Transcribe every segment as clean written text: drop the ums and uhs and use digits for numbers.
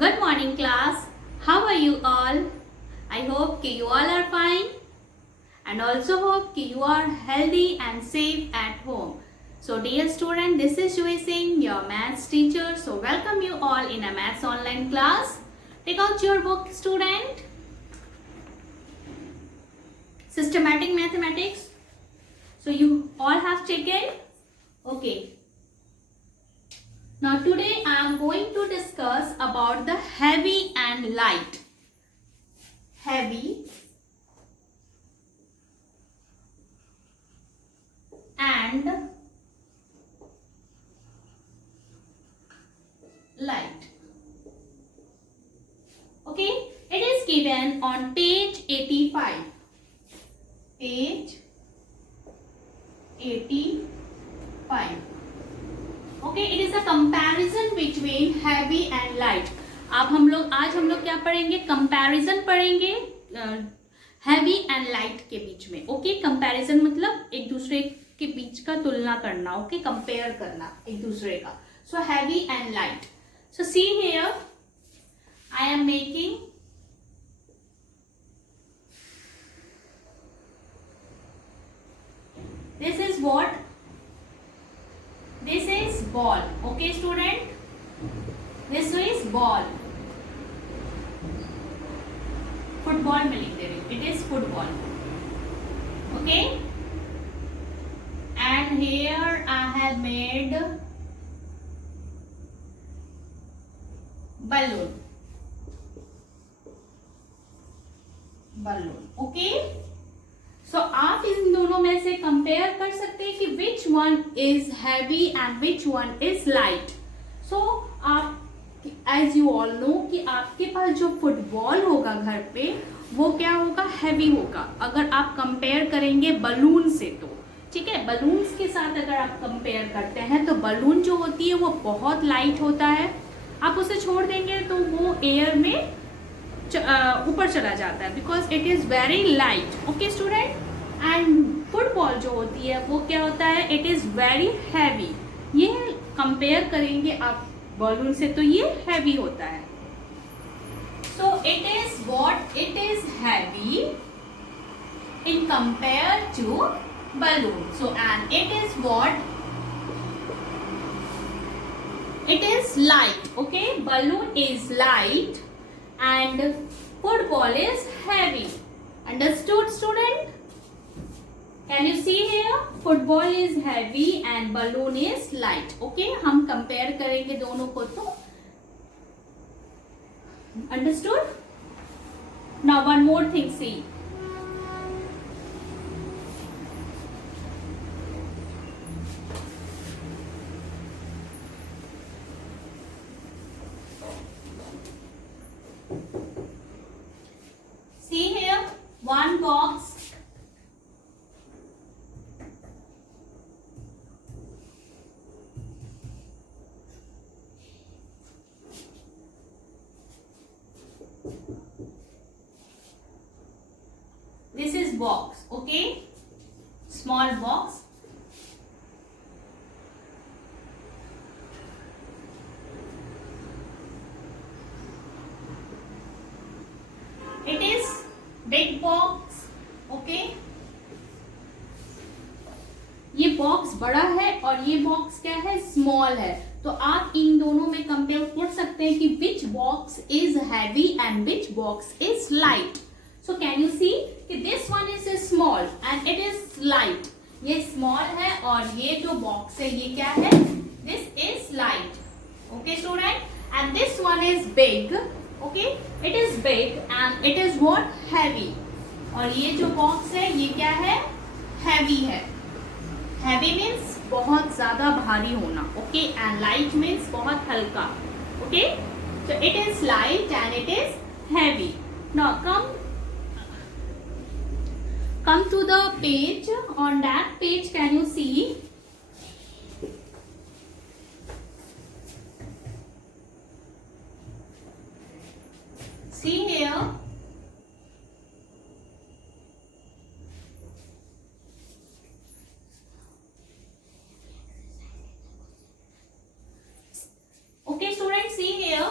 Good morning, class. How are you all? I hope कि you all are fine and also hope कि you are healthy and safe at home. So, dear student, this is Joy Singh, your maths teacher. So, welcome you all in a maths online class. Take out your book, student. Systematic mathematics. So, you all have taken? Okay. Now today I am going to discuss about the heavy and light. Heavy and light. Okay, it is given on page 85. Page 85. Okay, it is a comparison between heavy and light. अब आज हम लोग क्या पढ़ेंगे? कंपैरिजन पढ़ेंगे heavy and light के बीच में. ओके, कंपैरिजन मतलब एक दूसरे के बीच का तुलना करना. ओके, कंपेयर करना एक दूसरे का. So heavy and light. So see here I am making this is what? This is ball. Okay, student? This is ball. Football में लिख दे रही. It is football. Okay? And here I have made balloon. Balloon. Okay? So आप इन दोनों में से कंपेयर कर सकते हैं कि which one is heavy and which one is light. So आप एज यू ऑल नो कि आपके पास जो फुटबॉल होगा घर पे वो क्या होगा? हैवी होगा. अगर आप कंपेयर करेंगे बलून से तो ठीक है. बलून्स के साथ अगर आप कंपेयर करते हैं तो बलून जो होती है वो बहुत लाइट होता है. आप उसे छोड़ देंगे तो वो एयर में ऊपर चला जाता है because it is very light. Okay student. And football जो होती है वो क्या होता है? It is very heavy. ये कंपेयर करेंगे आप बलून से तो ये हैवी होता है. So it is what? It is heavy in compare to balloon. So and it is what? It is light. Okay, balloon is light and football is heavy. Understood, student? Can you see here? Football is heavy and balloon is light. Okay, हम compare करेंगे दोनों को तो understood? Now one more thing, see. See here, one box. This is box, okay? Small box. It is big box. Okay? ये बॉक्स बड़ा है और ये बॉक्स क्या है? स्मॉल है. तो आप इन दोनों में कंपेयर कर सकते हैं कि which box is heavy and which box is light. So can you see कि this one is small and it is light. ये स्मॉल है और ये जो बॉक्स है ये क्या है? This is light. Okay student. And this one is big. Okay, it is big and it is what? Heavy. और ये जो बॉक्स है ये क्या है? हैवी है. हैवी मीन्स बहुत ज्यादा भारी होना. ओके, एंड लाइट मीन्स बहुत हल्का. Okay, so it is light and it is heavy. Now come to the page. On that page can you see? See here. Okay students, see here.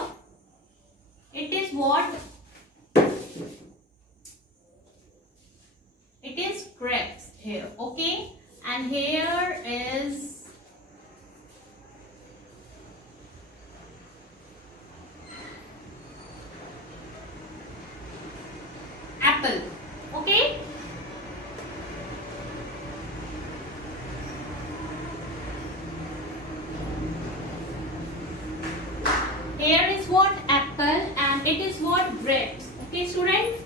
apple. Okay. Here is what apple and it is what grapes. Okay student.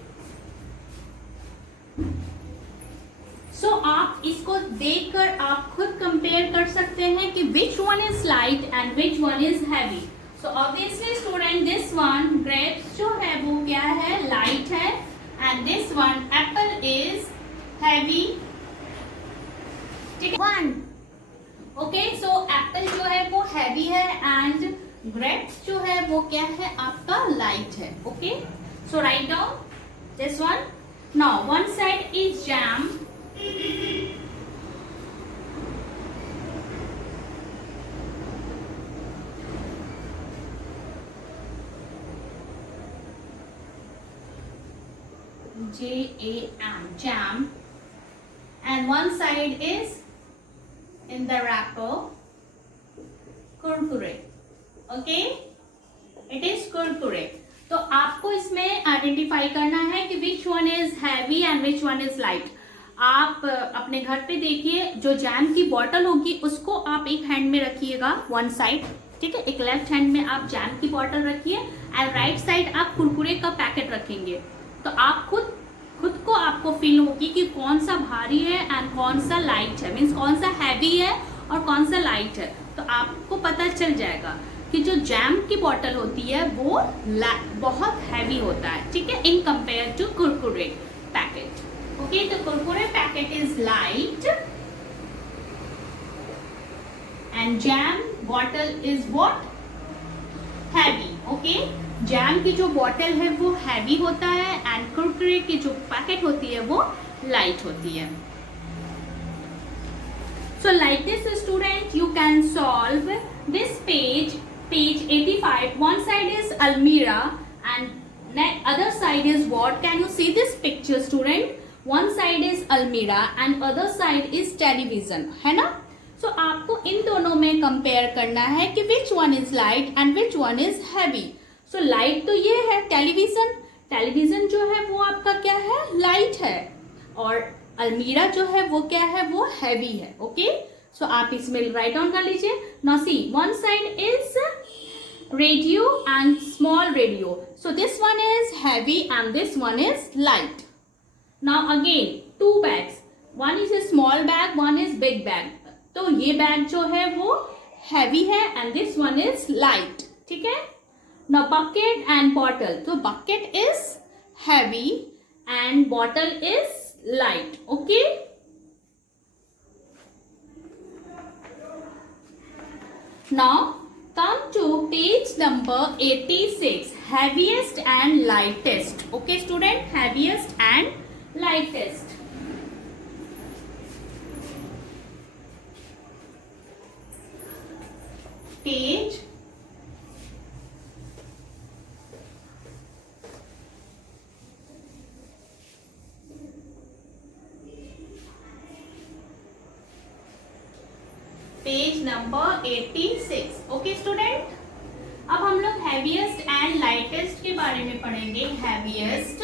So आप इसको देखकर आप खुद कंपेयर कर सकते हैं कि which one is light and which one is heavy. So obviously student this one grapes जो है वो क्या है light है and this one apple is heavy. ठीक है. One. Okay so apple जो है वो heavy है and grapes जो है वो क्या है आपका light है. Okay so write down this one. Now one side is jam. Jam, jam, and one side is in the wrapper kurkure. Okay, it is kurkure. तो आपको इसमें आइडेंटिफाई करना है कि which one is heavy and which one is light. आप अपने घर पे देखिए जो जैम की बॉटल होगी उसको आप एक हैंड में रखिएगा वन साइड. ठीक है, एक लेफ्ट हैंड में आप जैम की बॉटल रखिए एंड राइट साइड आप कुरकुरे का पैकेट रखेंगे. तो आप खुद को आपको फील होगी कि कौन सा भारी है एंड कौन सा लाइट है, मीन्स कौन सा हैवी है और कौन सा लाइट है. तो आपको पता चल जाएगा कि जो जैम की बॉटल होती है वो बहुत हैवी होता है. ठीक है, in compare to Kurkure packet. Okay, तो Kurkure packet is light and jam bottle is what heavy. Okay, jam की जो बॉटल है वो हैवी होता है एंड कुरकुरे की जो पैकेट होती है वो लाइट होती है. So like this student you can solve this page 85. One side is Almira and other side is what? Can you see this picture student? One side is Almira and other side is television, है ना? So आपको इन दोनों में कंपेयर करना है कि which one is light and which one is heavy. So light तो ये है टेलीविजन. टेलीविजन जो है वो आपका क्या है? लाइट है. और अलमीरा जो है वो क्या है? वो हैवी है. ओके, सो आप इसमें राइट डाउन कर लीजिए. Now see, one side is radio and small radio. So this one is heavy and this one is light. Now again two bags, one is a small bag, one is big bag. तो ये bag जो है वो heavy है and this one is light. ठीक है. Now bucket and bottle, तो bucket is heavy and bottle is light. Okay, now come to page number 86, heaviest and lightest. Okay student, heaviest and lightest. Page page number 86. Okay student, अब हम लोग heaviest and lightest के बारे में पढ़ेंगे. Heaviest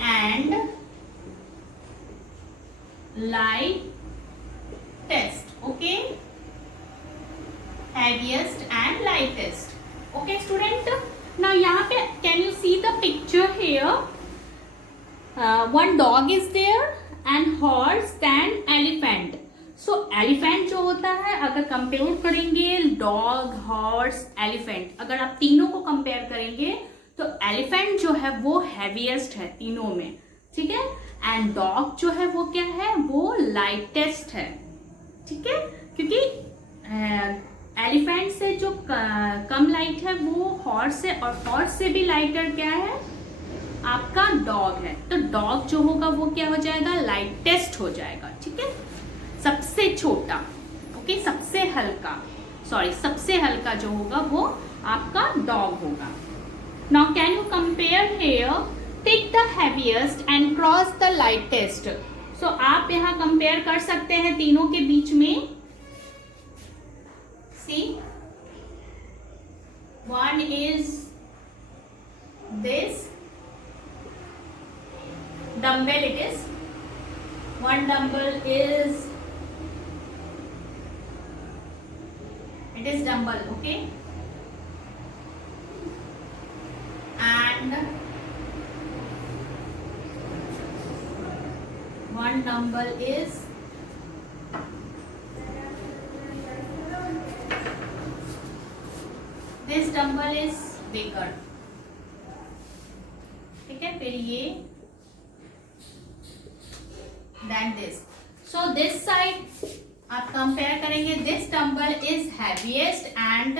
and lightest. Okay, heaviest and lightest. Okay student, now यहाँ पे can you see the picture here. One dog is there and horse and elephant. So elephant जो होता है, अगर कंपेयर करेंगे डॉग, हॉर्स, एलिफेंट, अगर आप तीनों को कंपेयर करेंगे तो एलिफेंट जो है वो हैवीएस्ट है तीनों में. ठीक है, एंड डॉग जो है वो क्या है? वो लाइटेस्ट है. ठीक है, क्योंकि एलिफेंट से जो कम लाइट है वो हॉर्स है और हॉर्स से भी लाइटर क्या है? आपका डॉग है. तो डॉग जो होगा वो क्या हो जाएगा? लाइटेस्ट हो जाएगा. ठीक है, सबसे छोटा. ओके, सबसे हल्का, सॉरी सबसे हल्का जो होगा वो आपका डॉग होगा. Now can you compare here, tick the heaviest and cross the lightest. So आप यहाँ कंपेयर कर सकते हैं तीनों के बीच में. See, one is It is dumbbell, okay? And one dumbbell is this dumbbell is bigger. ठीक है, फिर ये than this. So this side आप कंपेयर करेंगे. This dumbbell is heaviest and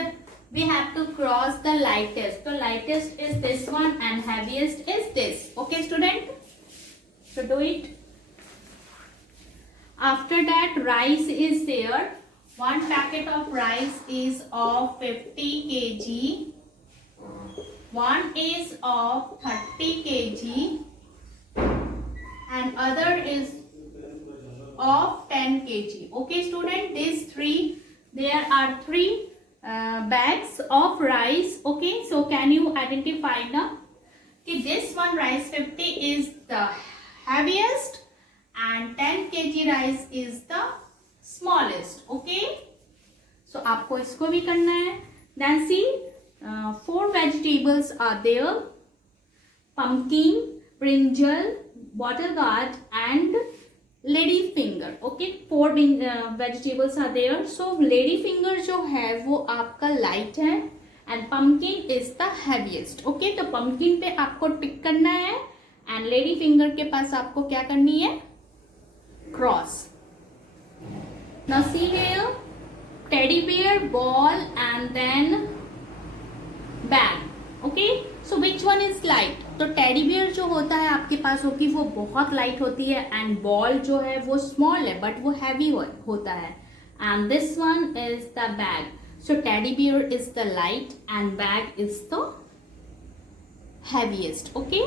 we have to cross the lightest. So lightest is this one and heaviest is this. Okay, student? So do it. After that, rice is there. One packet of rice is of 50 kg. One is of 30 kg. And other is of 10 kg. Okay, student, these three, there are three bags of rice. Okay, so can you identify now? Okay, this one rice 50 is the heaviest and 10 kg rice is the smallest. Okay, so आपको इसको भी करना है. Then see, 4 vegetables are there: pumpkin, brinjal, bottle gourd and lady finger. Okay, 4 vegetables are there. So lady finger जो है वो आपका light है and pumpkin is the heaviest. Okay, तो pumpkin पे आपको टिक करना है and lady finger के पास आपको क्या करनी है? Cross. Now see here, teddy bear, ball and then bag. Okay, so which one is light? तो टेडी बियर जो होता है आपके पास होगी वो बहुत लाइट होती है एंड बॉल जो है वो स्मॉल है बट वो हैवी होता है and this one is the bag. So teddy bear is the light and bag is the heaviest. Okay,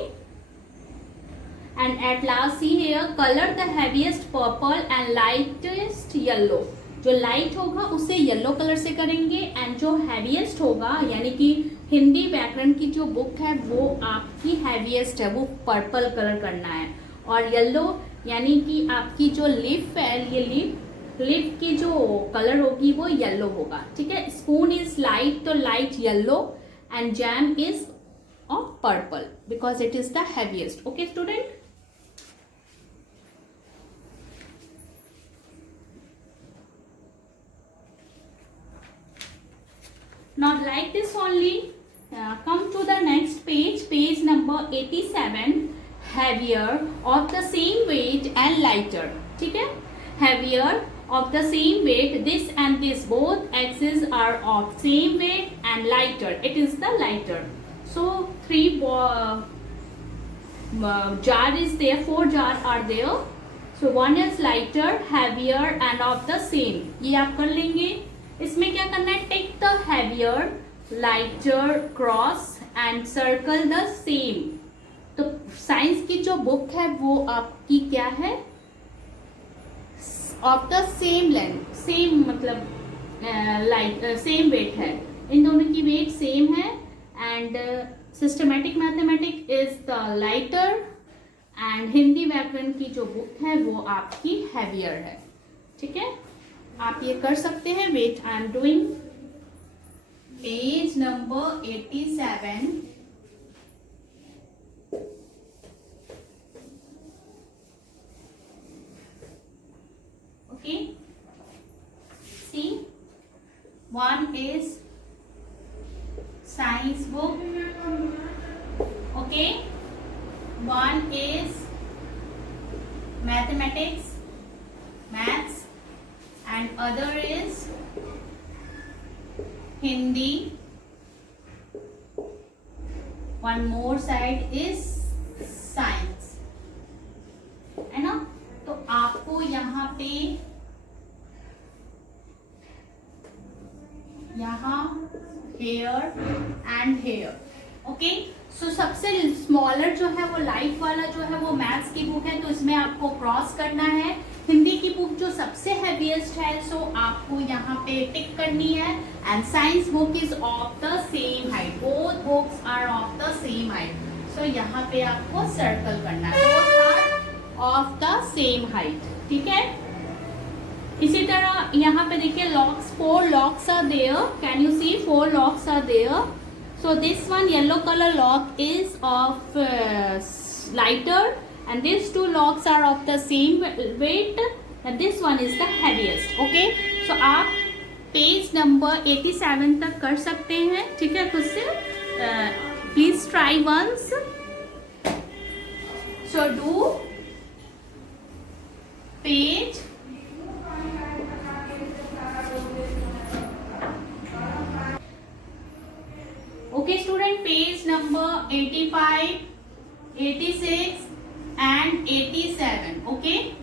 and at last see here, colour the heaviest purple and lightest yellow. जो लाइट होगा उसे येलो कलर से करेंगे एंड जो हैवीएस्ट होगा यानी कि हिंदी व्याकरण की जो बुक है वो आपकी हैवीएस्ट है, वो पर्पल कलर करना है. और येलो यानी कि आपकी जो लिप है, ये लिप की जो कलर होगी वो येलो होगा. ठीक है, स्पून इज लाइट, तो light yellow and jam is of purple because it is the heaviest. Okay student, not like this only. Come to the next page, page number 87. Heavier, of the same weight and lighter. ठीक है, heavier, of the same weight, this and this both axes are of same weight and lighter. It is the lighter. So 3 jar is there, 4 jar are there. So one is lighter, heavier and of the same. ये आप कर लेंगे. इसमें क्या करना है? Tick the heavier, lighter, cross and circle the same. तो साइंस की जो बुक है वो आपकी क्या है? Of the same length, same मतलब लाइट सेम वेट है. इन दोनों की वेट सेम है and systematic mathematic is the lighter and Hindi व्याकरण की जो बुक है वो आपकी हैवियर है. ठीक है, आप ये कर सकते हैं. Wait, I am doing page number 87. Okay, see, one is science book. Okay, one is mathematics, maths, and other is Hindi. One more side is science, है ना. तो आपको यहाँ पे हेयर एंड हेयर. ओके, सो सबसे स्मॉलर जो है वो लाइट वाला जो है वो मैथ्स की बुक है, तो इसमें आपको क्रॉस करना है. हिंदी की बुक जो सबसे हैवीएस्ट है सो आपको यहाँ पे टिक करनी है. And science book is of the same height, both books are of the same height. So यहाँ पे आपको सर्कल करना है, both are of the same height. ठीक है, इसी तरह यहाँ पे देखिए locks, 4 locks are there. Can you see 4 locks are there? So this one yellow color lock is of lighter, and these 2 locks are of the same weight, and this one is the heaviest. Okay, so आप page number 87 तक कर सकते हैं, ठीक है खुद से. Please try once. So do page okay student, page number 85, 86 and 87. Okay,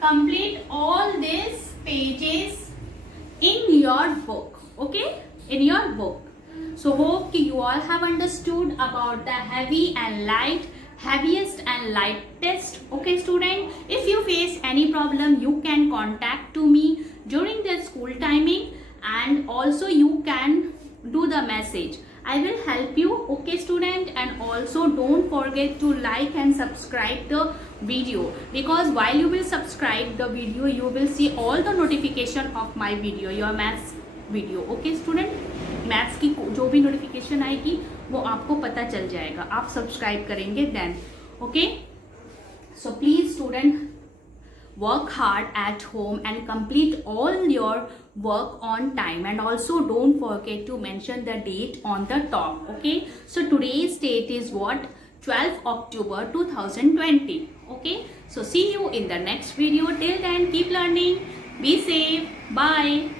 complete all these pages in your book. Okay, in your book. So hope you all have understood about the heavy and light, heaviest and lightest. Okay student, if you face any problem you can contact to me during the school timing, and also you can do the message. I will help you. Okay student, and also don't forget to like and subscribe the video, because while you will subscribe the video you will see all the notification of my video, your maths video. Okay student, maths की जो भी नोटिफिकेशन आएगी वो आपको पता चल जाएगा, आप सब्सक्राइब करेंगे then. Okay, so please student work hard at home and complete all your work on time, and also don't forget to mention the date on the top. Okay, so today's date is what? 12th October 2020. Okay, so see you in the next video. Till then, keep learning, be safe, bye.